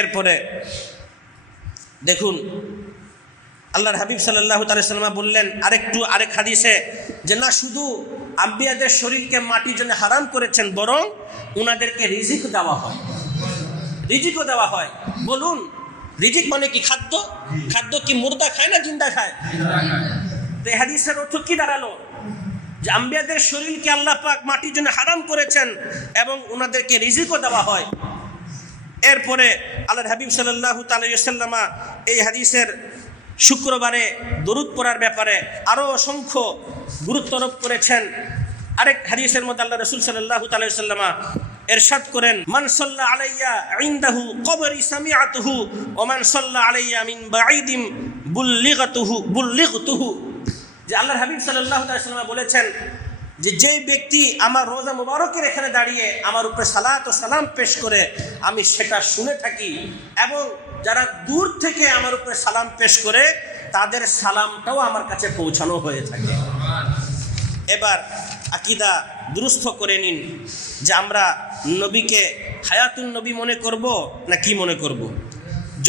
এরপরে দেখুন, আল্লাহর হাবিব সাল্লাহ তালামা বললেন আরেকটু, আরেক হাদিসে যে না, শুধু আম্বিয়াদের শরীরকে মাটির জন্য হারাম করেছেন, বরং ওনাদেরকে রিজিক দেওয়া হয়। রিজিকও দেওয়া হয়। বলুন, রিজিক মানে কি খাদ্য? খাদ্য কি মুর্দা খায় না জিন্দা খায়? তো হাদিসের অর্থ কি দাঁড়াল? যে আম্বিয়াদের শরীরকে আল্লাহ পাক মাটির জন্য হারাম করেছেন এবং ওনাদেরকে রিজিকও দেওয়া হয়। এরপরে আল্লাহ হাবিব সাল্লাহ তাল্লামা এই হাদিসের শুক্রবারে দরুদ পড়ার ব্যাপারে আরও অসংখ্য গুরুত্ব আরোপ করেছেন। আরেক হাদিসের মধ্যে আল্লাহ রসুল সাল্লাহ তাল্লামা এরশাদ করেন, মান সাল্লাহ আলাইয়া ইনদাহু কবরি সামিআতুহু ও মান সাল্লাহ আলাইয়া মিন বাঈদিম বুল্লিগাতুহু বুল্লিগতুহু। যে আল্লাহর হাবিব সাল্লাহ তাল্লামা বলেছেন যে যেই ব্যক্তি আমার রোজা মুবারকের এখানে দাঁড়িয়ে আমার উপরে সালাত ও সালাম পেশ করে, আমি সেটা শুনে থাকি এবং যারা দূর থেকে আমার উপরে সালাম পেশ করে, তাদের সালামটাও আমার কাছে পৌঁছানো হয়ে থাকে এবার আকিদা দুরুস্থ করে নিন যে আমরা নবীকে হায়াতুল নবী মনে করব না কি মনে করব।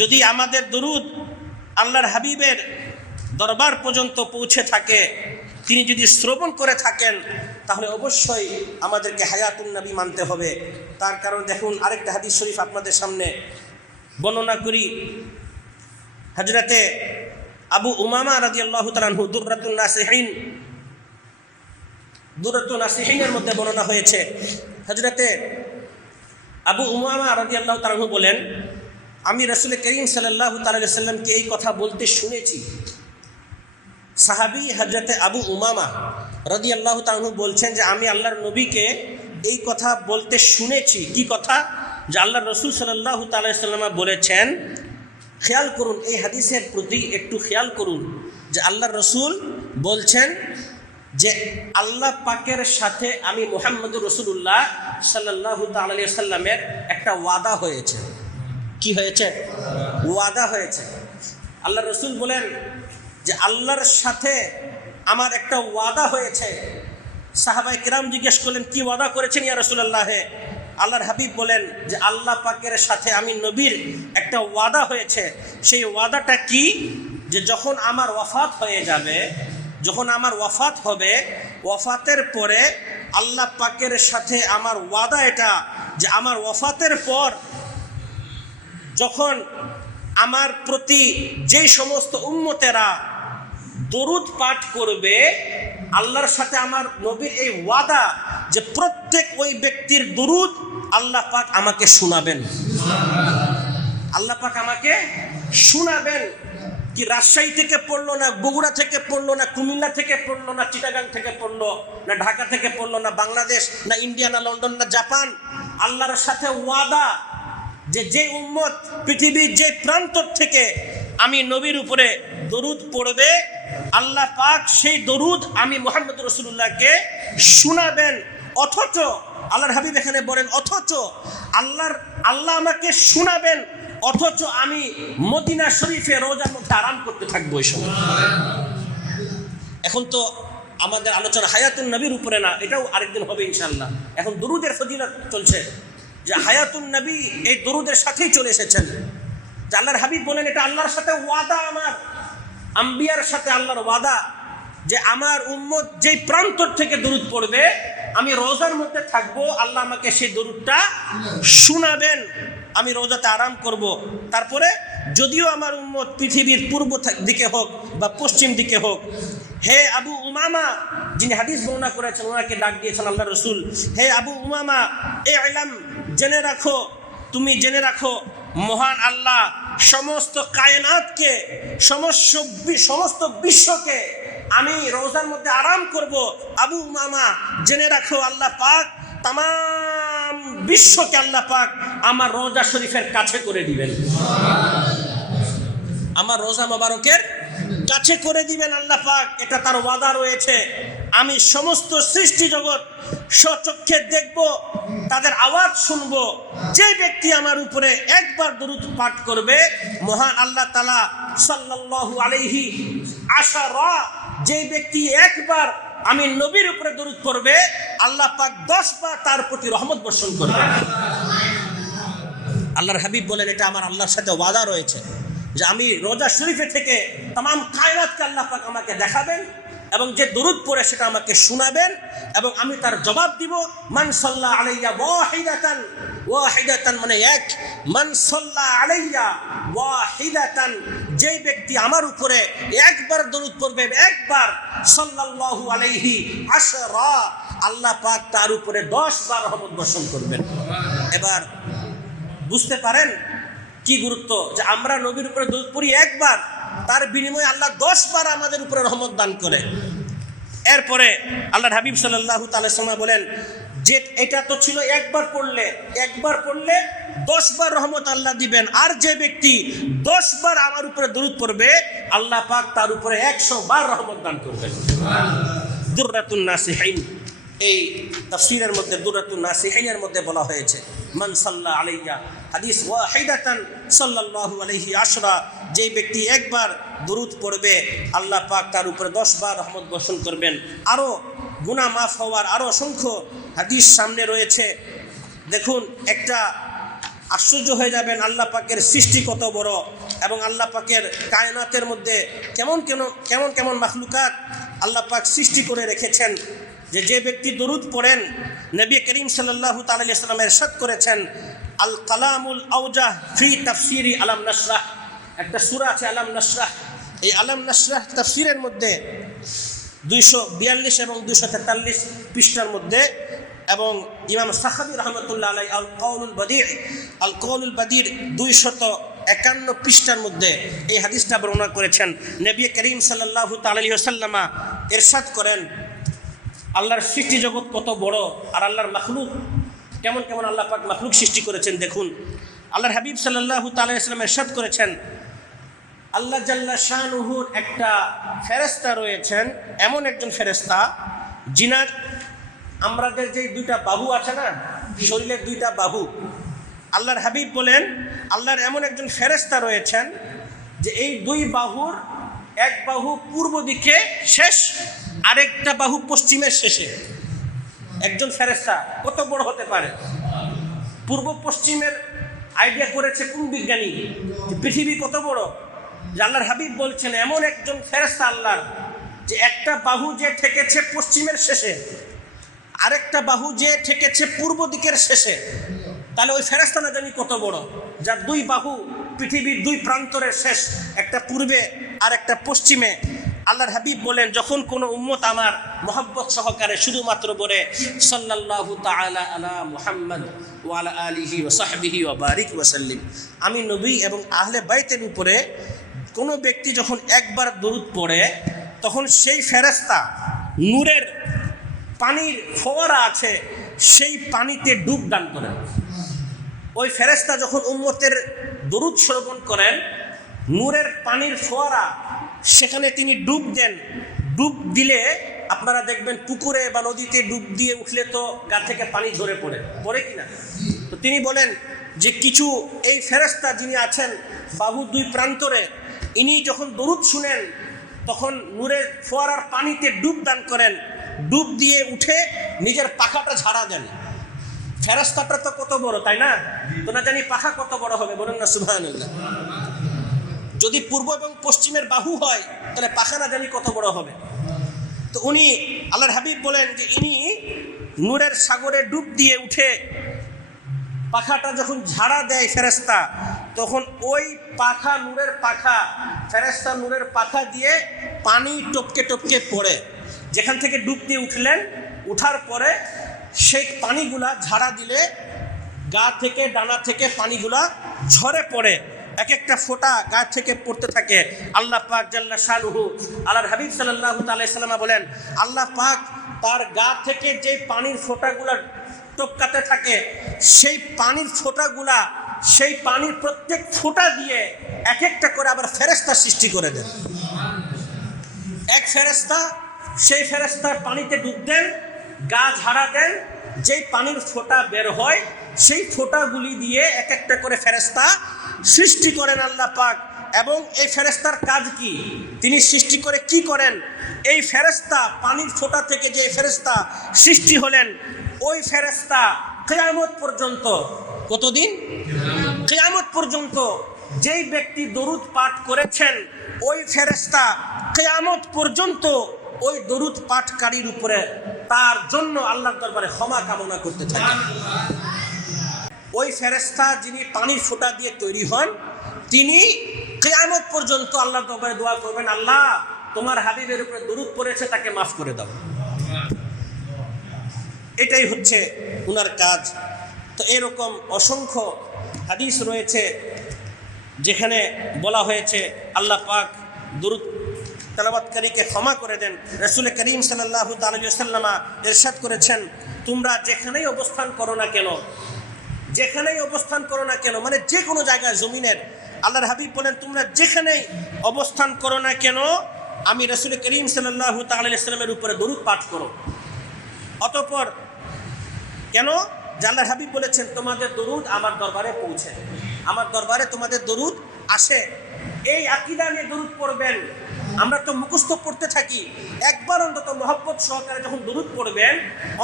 যদি আমাদের দরুদ আল্লাহর হাবিবের দরবার পর্যন্ত পৌঁছে থাকে তিনি যদি শ্রবণ করে থাকেন, তাহলে অবশ্যই আমাদেরকে হায়াতুন নবী মানতে হবে। তার কারণ দেখুন, আরেকটা হাদিস শরীফ আপনাদের সামনে বর্ণনা করি। হজরতে আবু উমামা রাজি আল্লাহ তালাহু দুর্রাতুল নাসিহীন দুরাতুল নাসিহীনের মধ্যে বর্ণনা হয়েছে। হজরতে আবু উমামা রাজি আল্লাহ তালাহু বলেন, আমি রসুল করিম সাল্লাহ তাল্লাহ সাল্লামকে এই কথা বলতে শুনেছি। সাহাবি হজরতে আবু উমামা রদি আল্লাহ তাহু বলছেন যে আমি আল্লাহর নবীকে এই কথা বলতে শুনেছি। কি কথা? যে আল্লাহ রসুল সাল্লাহ তাল্লামা বলেছেন, খেয়াল করুন, এই হাদিসের প্রতি একটু খেয়াল করুন যে আল্লাহ রসুল বলছেন যে আল্লাহ পাকের সাথে আমি মোহাম্মদুর রসুল্লাহ সাল্লাহ সাল্লামের একটা ওয়াদা হয়েছে। কি হয়েছে? ওয়াদা হয়েছে। আল্লাহ রসুল বলেন যে আল্লাহর সাথে আমার একটা ওয়াদা হয়েছে। সাহাবাই কিরাম জিজ্ঞেস করলেন, কি ওয়াদা করেছেন ইয়া রসুল্লাহে আল্লাহর হাবিব বলেন যে, আল্লাহ পাকের সাথে আমি নবীর একটা ওয়াদা হয়েছে। সেই ওয়াদাটা কি? যে যখন আমার ওয়াফাত হয়ে যাবে, যখন আমার ওয়াফাত হবে, ওয়াফাতের পরে আল্লাহ পাকের সাথে আমার ওয়াদা এটা যে আমার ওয়াফাতের পর যখন আমার প্রতি যে সমস্ত উন্মতেরা দরুদ পাঠ করবে, আল্লাহর সাথে আমার নবীর এই ওয়াদা যে প্রত্যেক ওই ব্যক্তির দরুদ আল্লাহ পাক আমাকে শোনাবেন। আল্লাহ পাক আমাকে শোনাবেন কি রাজশাহী থেকে পড়ল না বগুড়া থেকে পড়ল না কুমিল্লা থেকে পড়ল না চিটাগাং থেকে পড়ল না ঢাকা থেকে পড়ল না বাংলাদেশ না ইন্ডিয়া না লন্ডন না জাপান? আল্লাহর সাথে ওয়াদা যে যে উম্মত পৃথিবীর যে প্রান্তর থেকে আমি নবীর উপরে দরুদ পড়বে, আল্লাহ পাক সেই দরুদ আমি মোহাম্মদ রসুল্লাহকে শোনাবেন। অথচ আল্লাহর হাবিব এখানে বলেন, অথচ আল্লাহর, আল্লাহ আমাকে শোনাবেন, অথচ আমি মদিনা শরীফে রোজার মধ্যে আরাম করতে থাকব ওই সময়। এখন তো আমাদের আলোচনা হায়াতুন নবীর উপরে না, এটাও আরেকদিন হবে ইনশাল্লাহ এখন দরুদের ফজিলত চলছে যে হায়াতুন নবী এই দরুদের সাথেই চলে এসেছেন। আল্লাহর হাবিব বলেন, এটা আল্লাহর সাথে ওয়াদা আমার। আম্বিয়ার সাথে আল্লাহর ওয়াদা যে আমার উম্মত যেই প্রান্তর থেকে দরুদ পড়বে, আমি রোজার মধ্যে থাকব, আল্লাহ আমাকে সেই দরুদটা শোনাবেন, আমি রোজাতে আরাম করব। তারপরে যদিও আমার উম্মত পৃথিবীর পূর্ব দিকে হোক বা পশ্চিম দিকে হোক, হে আবু উমামা, যিনি হাদিস বর্ণনা করেছেন, ওনাকে ডাক দিয়েছেন আল্লাহ রসুল, হে আবু উমামা, এ আলাম জেনে রাখো, তুমি জেনে রাখো, মহান আল্লাহ সমস্ত কায়নাতকে, সমস্ত সমস্ত বিশ্বকে আমি রোজার মধ্যে আরাম করব। আবু মামা জেনে রাখো, আল্লাহ পাক তাম বিশ্বকে আল্লাহ পাক আমার রোজা শরীফের কাছে করে দিবেন। আমার রোজা মোবারকের কাছে করে দিবেন আল্লাহ পাক। এটা তার ওয়াদা রয়েছে। আমি সমস্ত সৃষ্টি জগৎ স্বচক্ষে দেখব তাদের আওয়াজ শুনব যে ব্যক্তি আমার উপরে একবার দরুদ পাঠ করবে মহান আল্লাহ তালা সাল্লাল্লাহু আলাইহি আশা র যে ব্যক্তি একবার আমি নবীর উপরে দরুদ করবে আল্লাহ পাক দশ বার তার প্রতি রহমত বর্ষণ করবে আল্লাহর হাবিব বলেন এটা আমার আল্লাহর সাথে ওয়াদা রয়েছে যে আমি রোজা শরীফে থেকে তাম কায়নাতকে আল্লাহ পাক আমাকে দেখাবেন এবং যে দরুদ পড়ে সেটা আমাকে শোনাবেন এবং আমি তার জবাব দিব, মান সাল্লাহ আলাইয়া ওয়াহিদাতান। ওয়াহিদাতান মানে এক। মান সাল্লাহ আলাইয়া ওয়াহিদাতান। যে ব্যক্তি আমার উপরে একবার দরুদ পড়বে, একবার সাল্লাল্লাহু আলাইহি আশরা, আল্লাহ পাক তার উপরে দশ বার রহমত বর্ষণ করবেন। এবার বুঝতে পারেন কি গুরুত্ব যে আমরা নবীর উপরে দরুদ পড়ি একবার তার বিনিময়ে আল্লাহ দশ বার আমাদের উপরে রহমত দান করে। এরপরে আল্লাহ হাবিব সাল্লাহ তালাসমা বলেন, যে এটা তো ছিল একবার পড়লে একবার পড়লে দশ বার রহমত আল্লাহ দিবেন। আর যে ব্যক্তি দশ বার আমার উপরে দরুদ পড়বে, আল্লাহ পাক তার উপরে একশো বার রহমত দান করবেন। দুর্রাতুন নাসিহাইন এই তাফসীরের মধ্যে দুরাতুন নাসিহাইনের মধ্যে বলা হয়েছে, মান সাল্লা আলাইয়া হাদিস, ওয়াহিদাতান সাল্লাল্লাহু আলাইহি আশরা, যেই ব্যক্তি একবার দুরুদ পড়বে, আল্লাহ পাক তার উপরে দশ বার রহমত বর্ষণ করবেন। আরও গুনাহ মাফ হওয়ার আরও অসংখ্য হাদিস সামনে রয়েছে। দেখুন, একটা আশ্চর্য হয়ে যাবেন আল্লাহ পাকের সৃষ্টি কত বড় এবং আল্লাহ পাকের কায়নাতের মধ্যে কেমন কেন, কেমন কেমন মাখলুকাত আল্লাহ পাক সৃষ্টি করে রেখেছেন। যে যে ব্যক্তি দরুদ পড়েন, নবী করিম সাল্লাহ তালাম এরশাদ করেছেন, আল কালামুল আউজাহ ফি তাফসিরি আলাম নাসরাহ একটা সুরা আছে আলাম নাসরাহ এই আলাম নাসরাহ তাফসিরের মধ্যে দুইশো বিয়াল্লিশ এবং দুইশো তেতাল্লিশ পৃষ্ঠার মধ্যে এবং ইমাম সাহাবি রহমতুল্লাহ আলাই আল কৌলুল বদির আল কৌলুল বদির দুইশত একান্ন পৃষ্ঠার মধ্যে এই হাদিসটা বর্ণনা করেছেন। নবী করিম সাল্লাহ তালি সাল্লামা এরশাদ করেন আল্লাহর সৃষ্টি জগৎ কত বড় আর আল্লাহর মাখলুক? কেমন কেমন আল্লাহ পাক মাখলুক সৃষ্টি করেছেন দেখুন। আল্লাহর হাবিব সাল্লাহ তালাম এরশাদ করেছেন, আল্লাহ জাল্লা শাহনুহুর একটা ফেরেস্তা রয়েছেন, এমন একজন ফেরেস্তা জিনার আমাদের যে দুইটা বাহু আছে না, শরীরের দুইটা বাহু, আল্লাহর হাবিব বলেন, আল্লাহর এমন একজন ফেরেস্তা রয়েছেন যে এই দুই বাহুর এক বাহু পূর্ব দিকে শেষ আরেকটা বাহু পশ্চিমের শেষে। একজন ফেরেস্তা কত বড় হতে পারে? পূর্ব পশ্চিমের আইডিয়া করেছে কোন বিজ্ঞানী পৃথিবী কত বড়? যে আল্লাহর হাবিব বলছেন, এমন একজন ফেরেস্তা আল্লাহর যে একটা বাহু যে ঠেকেছে পশ্চিমের শেষে, আরেকটা বাহু যে ঠেকেছে পূর্ব দিকের শেষে, তাহলে ওই ফেরেস্তা না জানি কত বড়? যার দুই বাহু পৃথিবীর দুই প্রান্তরের শেষ, একটা পূর্বে আর একটা পশ্চিমে। আল্লাহর হাবিব বলেন, যখন কোনো উম্মত আমার মোহাব্বত সহকারে শুধুমাত্র বলে তাআলা আলা ওয়ালা আলিহি আমি নবী এবং আহলে বাইতের উপরে কোনো ব্যক্তি যখন একবার দরুদ পড়ে, তখন সেই ফেরেস্তা নূরের পানির ফোয়ারা আছে, সেই পানিতে ডুব দান করেন। ওই ফেরেস্তা যখন উম্মতের দরুদ শ্রবণ করেন, নূরের পানির ফোয়ারা সেখানে তিনি ডুব দেন। ডুব দিলে আপনারা দেখবেন পুকুরে বা নদীতে ডুব দিয়ে উঠলে তো গা থেকে পানি ঝরে পড়ে। পড়ে কিনা তো তিনি বলেন যে কিছু এই ফেরস্তা যিনি আছেন বাহু দুই প্রান্তরে, ইনি যখন দরুদ শুনেন, তখন নূরের ফোয়ারার পানিতে ডুব দান করেন। ডুব দিয়ে উঠে নিজের পাখাটা ঝাড়া দেন। ফেরাস্তাটা তো কত বড়, তাই না? তো না জানি পাখা কত বড় হবে, বলুন না সুভান যদি পূর্ব এবং পশ্চিমের বাহু হয়, তাহলে পাখা না জানি কত বড় হবে? তো উনি আল্লাহর হাবিব বলেন যে ইনি নূরের সাগরে ডুব দিয়ে উঠে পাখাটা যখন ঝাড়া দেয় ফেরেস্তা তখন ওই পাখা নূরের পাখা ফেরেস্তা নূরের পাখা দিয়ে পানি টপকে টপকে পড়ে। যেখান থেকে ডুব দিয়ে উঠলেন, উঠার পরে সেই পানিগুলা ঝাড়া দিলে গা থেকে, ডানা থেকে পানিগুলা ঝরে পড়ে। এক একটা ফোঁটা গা থেকে পড়তে থাকে। আল্লাহ পাক জাল্লা শাহরুহু আল্লাহর হাবিব সাল্লাহ তাল্লামা বলেন, আল্লাহ পাক তার গা থেকে যে পানির ফোঁটাগুলা টপকাতে থাকে, সেই পানির ফোঁটাগুলা, সেই পানির প্রত্যেক ফোঁটা দিয়ে এক একটা করে আবার ফেরেস্তা সৃষ্টি করে দেন। এক ফেরেস্তা সেই ফেরেস্তার পানিতে ডুব দেন, গা ঝাড়া দেন যেই পানির ফোঁটা বের হয়, সেই ফোঁটাগুলি দিয়ে এক একটা করে ফেরেস্তা সৃষ্টি করেন আল্লাহ পাক। এবং এই ফেরেস্তার কাজ কি? তিনি সৃষ্টি করে কি করেন? এই ফেরেস্তা পানির ফোঁটা থেকে যে ফেরেস্তা সৃষ্টি হলেন, ওই ফেরেস্তা কেয়ামত পর্যন্ত কতদিন? কেয়ামত পর্যন্ত যেই ব্যক্তি দরুদ পাঠ করেছেন, ওই ফেরেস্তা কেয়ামত পর্যন্ত ওই দরুদ পাঠকারীর উপরে তার জন্য আল্লাহর দরবারে ক্ষমা কামনা করতে থাকেন ওই ফেরেস্তা যিনি পানির ফোঁটা দিয়ে তৈরি হন, তিনি কেয়ামত পর্যন্ত আল্লাহর দরবারে দোয়া করবেন, আল্লাহ, তোমার হাবিবের উপরে দরুদ পড়েছে, তাকে মাফ করে দাও। এটাই হচ্ছে ওনার কাজ। তো এরকম অসংখ্য হাদিস রয়েছে, যেখানে বলা হয়েছে, আল্লাহ পাক দুরুদ তেলাবাতকারীকে ক্ষমা করে দেন। রসুল করিম সাল্লাহ তাল্লামা এরশাদ করেছেন, তোমরা যেখানেই অবস্থান করো না কেন, যেখানেই অবস্থান করো না কেন মানে যে কোনো জায়গায় জমিনের, আল্লাহর হাবিব বলেন, তোমরা যেখানেই অবস্থান করো না কেন, আমি রসুল করিম সাল্লাহ তাল্লামের উপরে দরুদ পাঠ করো। অতঃপর, কেন? জাল্লার হাবিব বলেছেন, তোমাদের দরুদ আমার দরবারে পৌঁছে আমার দরবারে তোমাদের দরুদ আসে এই আকিদা নিয়ে দরুদ পড়বেন। আমরা তো মুখস্থ পড়তে থাকি। একবার অন্তত মহব্বত সহকারে যখন দরুদ পড়বেন,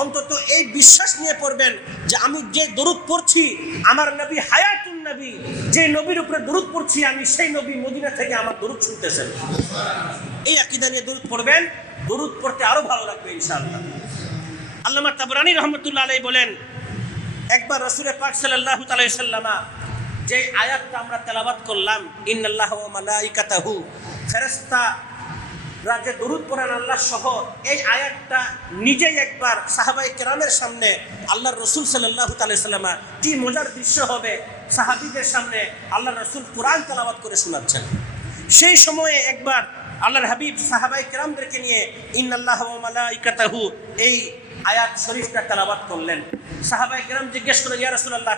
অন্তত এই বিশ্বাস নিয়ে পড়বেন যে আমি যে দরুদ পড়ছি, আমার নবী হায়াতুন নবী, যে নবীর উপরে দরুদ পড়ছি আমি, সেই নবী মদিনা থেকে আমার দরুদ শুনতেছেন। এই আকিদা নিয়ে দরুদ পড়বেন, দরুদ পড়তে আরও ভালো লাগবে ইনশাআল্লাহ। আল্লামা তাবরানি রহমতুল্লাহ আলাই বলেন, একবার রসুলের পাক সাল্লাল্লাহু তাআলা সাল্লামা যে আয়াতটা আমরা তেলাবাত করলাম, ইন্নাল্লাহ মালাইকাতাহু, ফেরেশতা রাজে দরুদ পড়েন আল্লাহ সহ এই আয়াতটা নিজেই একবার সাহাবাই কেরামের সামনে আল্লাহ রসুল সাল্লাল্লাহু তাআলা সাল্লামা কি মজার দৃশ্য হবে সাহাবীদের সামনে আল্লাহ রসুল কোরআন তেলাবাত করে শোনাচ্ছেন। সেই সময়ে একবার আল্লাহর হাবিব সাহাবাই কেরামদেরকে নিয়ে, ইন্নাল্লাহ মালাইকাতাহু, এই আয়াত শরীফটা তেলাবাত করলেন। সাহাবাই কেরাম জিজ্ঞেস করলেন, ইয়া রাসূলুল্লাহ,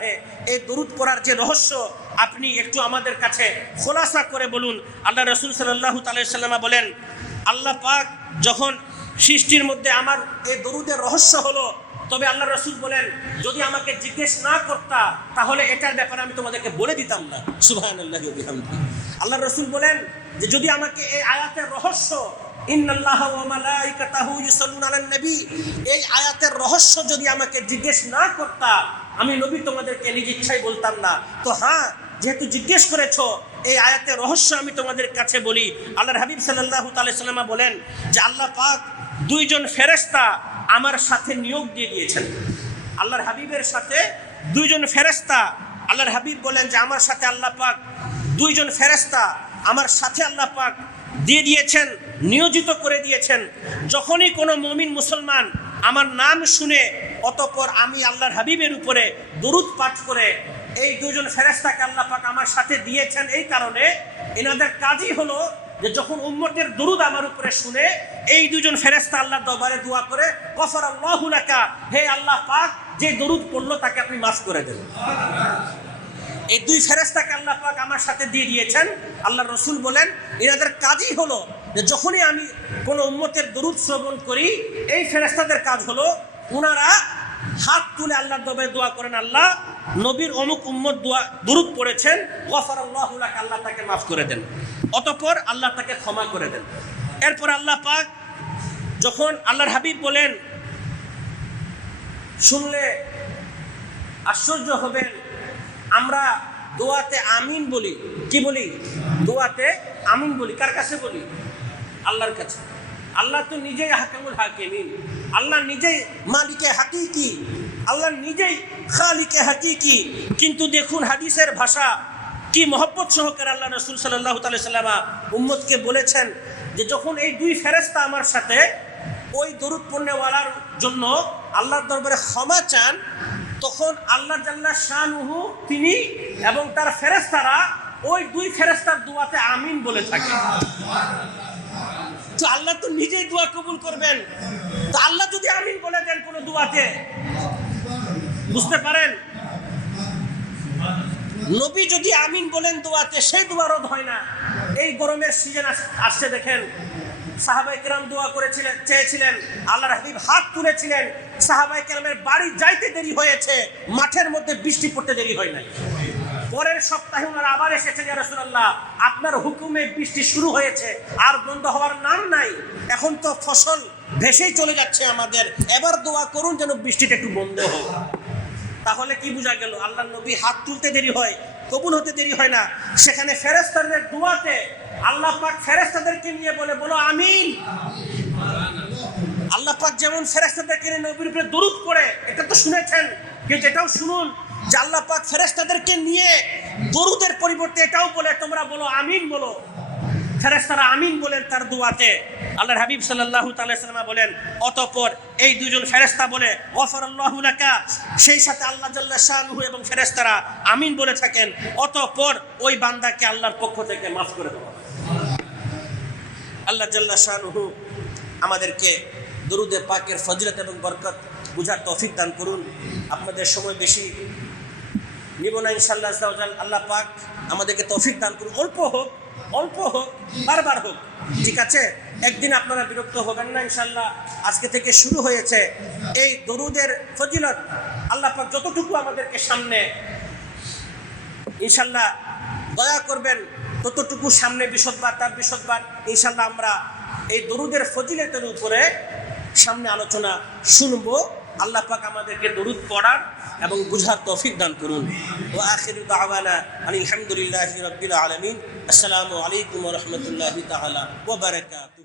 এই দরুদ পড়ার যে রহস্য, আপনি একটু আমাদের কাছে খোলাসা করে বলুন। আল্লাহ রসুল সাল্লাল্লাহু তাআলা সাল্লামা বলেন, আল্লাহ পাক যখন সৃষ্টির মধ্যে আমার এই দরুদের রহস্য হলো, তবে আল্লাহ রসুল বলেন, যদি আমাকে জিজ্ঞেস না করতা, তাহলে এটার ব্যাপারে আমি তোমাদেরকে বলে দিতাম না। সুবাহ আল্লাহ রসুল বলেন যে, যদি আমাকে এই আয়াতের রহস্য এই আয়াতের রহস্য যদি আমাকে জিজ্ঞেস না করতা, আমি নবী তোমাদেরকে নিজ ইচ্ছাই বলতাম না। তো হ্যাঁ যেহেতু জিজ্ঞেস করেছ, এই আয়াতের রহস্য আমি তোমাদের কাছে বলি। আল্লাহর হাবিব সাল্লাল্লাহু তাআলা সাল্লামা বলেন যে আল্লাহ পাক দুইজন ফেরেশতা আমার সাথে নিয়োগ দিয়ে দিয়েছেন। আল্লাহর হাবিবের সাথে দুইজন ফেরেশতা, আল্লাহর হাবিব বলেন যে আমার সাথে আল্লাহ পাক দুইজন ফেরেশতা আমার সাথে আল্লাহ পাক দিয়ে দিয়েছেন। নিয়োজিত করে দিয়েছেন। যখনই কোনো মমিন মুসলমান আমার নাম শুনে, অতপর আমি আল্লাহর হাবিবের উপরে দরুদ পাঠ করে এই দুজন ফেরেস্তাকে আল্লাহ পাক আমার সাথে দিয়েছেন এই কারণে এনাদের কাজই হলো যে যখন উম্মতের দরুদ আমার উপরে শুনে এই দুজন ফেরেস্তা আল্লাহর দরবারে দোয়া করে কফর আল্লাহ হে আল্লাহ পাক, যে দরুদ পড়ল তাকে আপনি মাফ করে দেন। এই দুই ফেরেস্তাকে আল্লাহ পাক আমার সাথে দিয়ে দিয়েছেন। আল্লাহ রসুল বলেন, এনাদের কাজই হলো যখনই আমি কোনো উম্মতের দরুদ শ্রবণ করি, এই ফেরেস্তাদের কাজ হলো ওনারা হাত তুলে আল্লাহর দবে দোয়া করেন, আল্লাহ নবীর অমুক উম্মত দোয়া, দরুদ পড়েছেন গফর আল্লাহ আল্লাহ তাকে মাফ করে দেন। অতপর আল্লাহ তাকে ক্ষমা করে দেন। এরপর আল্লাহ পাক যখন আল্লাহর হাবিব বলেন, শুনলে আশ্চর্য হবেন, আমরা দোয়াতে আমিন বলি। কি বলি? দোয়াতে আমিন বলি। কার কাছে বলি? আল্লাহর কাছে। আল্লাহ তো নিজেই হাকামুল হাকিমিন। আল্লাহ নিজেই মালিকে হাকিকি। আল্লাহ নিজেই খালিকে হাকিকি। কিন্তু দেখুন হাদিসের ভাষা কি মহব্বত সহকারে আল্লাহ রসুল সাল্লাহ সাল্লামা উম্মদকে বলেছেন যে যখন এই দুই ফেরেস্তা আমার সাথে ওই দরুদ পণ্যওয়ালার জন্য আল্লাহর দরবারে ক্ষমা চান, তখন আল্লাহ জাল্লা শাহনুহু তিনি এবং তার ফেরেস্তারা ওই দুই ফেরেস্তার দোয়াতে আমিন বলে থাকে তো আল্লাহ তো নিজেই দোয়া কবুল করবেন। তো আল্লাহ যদি আমিন বলে দেন কোনো দোয়াতে। বুঝতে পারেন? নবী যদি আমিন বলেন দোয়াতে, সেই দোয়া হয় না। এই গরমের সিজন আসছে, দেখেন। সাহাবাই কেরাম দোয়া করেছিলেন, চেয়েছিলেন, আল্লাহর হাবিব হাত তুলেছিলেন। সাহাবাই কেরামের বাড়ি যাইতে দেরি হয়েছে, মাঠের মধ্যে বৃষ্টি পড়তে দেরি হয় নাই। পরের সপ্তাহে ওনারা আবার এসেছে এসেছেন রসুল্লাহ আপনার হুকুমে বৃষ্টি শুরু হয়েছে, আর বন্ধ হওয়ার নাম নাই। এখন তো ফসল ভেসেই চলে যাচ্ছে আমাদের। এবার দোয়া করুন যেন বৃষ্টিটা একটু বন্ধ হোক। তাহলে কি বোঝা গেল? আল্লাহ নবী হাত তুলতে দেরি হয়, কবুল হতে দেরি হয় না। সেখানে ফেরেস্তাদের দুয়াতে আল্লাহ পাক ফেরেস্তাদেরকে নিয়ে বলে, বলো আমিন। আল্লাহ পাক যেমন ফেরেস্তাদেরকে নবীর উপরে দরুদ করে, এটা তো শুনেছেন। কিন্তু এটাও শুনুন। যে আল্লাহ পাক ফেরেস্তাদেরকে নিয়ে দরুদের পরিবর্তে এটাও বলে, তোমরা বলো আমিন বলো। ফেরেস্তারা আমিন বলেন তার দুয়াতে। আল্লাহর হাবিব সাল্লাল্লাহু তাআলা সাল্লামা বলেন, অতঃপর এই দুজন ফেরেস্তা বলে, গফরাল্লাহু লাকা। সেই সাথে আল্লাহ জাল্লা শাহরুহু এবং ফেরেস্তারা আমিন বলে থাকেন। অতঃপর ওই বান্দাকে আল্লাহর পক্ষ থেকে মাফ করে দেওয়া। আল্লাহ জাল্লা শাহরুহু আমাদেরকে দরুদে পাকের ফজিলত এবং বরকত বুঝার তৌফিক দান করুন। আপনাদের সময় বেশি নিব না ইনশাল্লাহ আল্লাহ পাক আমাদেরকে তৌফিক দান করুন অল্প হোক অল্প হোক, বারবার হোক, ঠিক আছে? একদিন আপনারা বিরক্ত হবেন না ইনশাল্লাহ আজকে থেকে শুরু হয়েছে এই দরুদের ফজিলত। আল্লাহ পাক যতটুকু আমাদেরকে সামনে ইনশাল্লাহ দয়া করবেন, ততটুকু সামনে বিশদবার, তার বিশদবার ইনশাল্লাহ আমরা এই দরুদের ফজিলতের উপরে সামনে আলোচনা শুনব। আল্লাহ পাক আমাদেরকে দরুদ পড়ার এবং বুঝার তৌফিক দান করুন। ও আখির দাওয়ানা আলহামদুলিল্লাহি রাব্বিল আলমিন। আসসালামু আলাইকুম রাহমাতুল্লাহি তাআলা ওয়া বারাকাতুহু।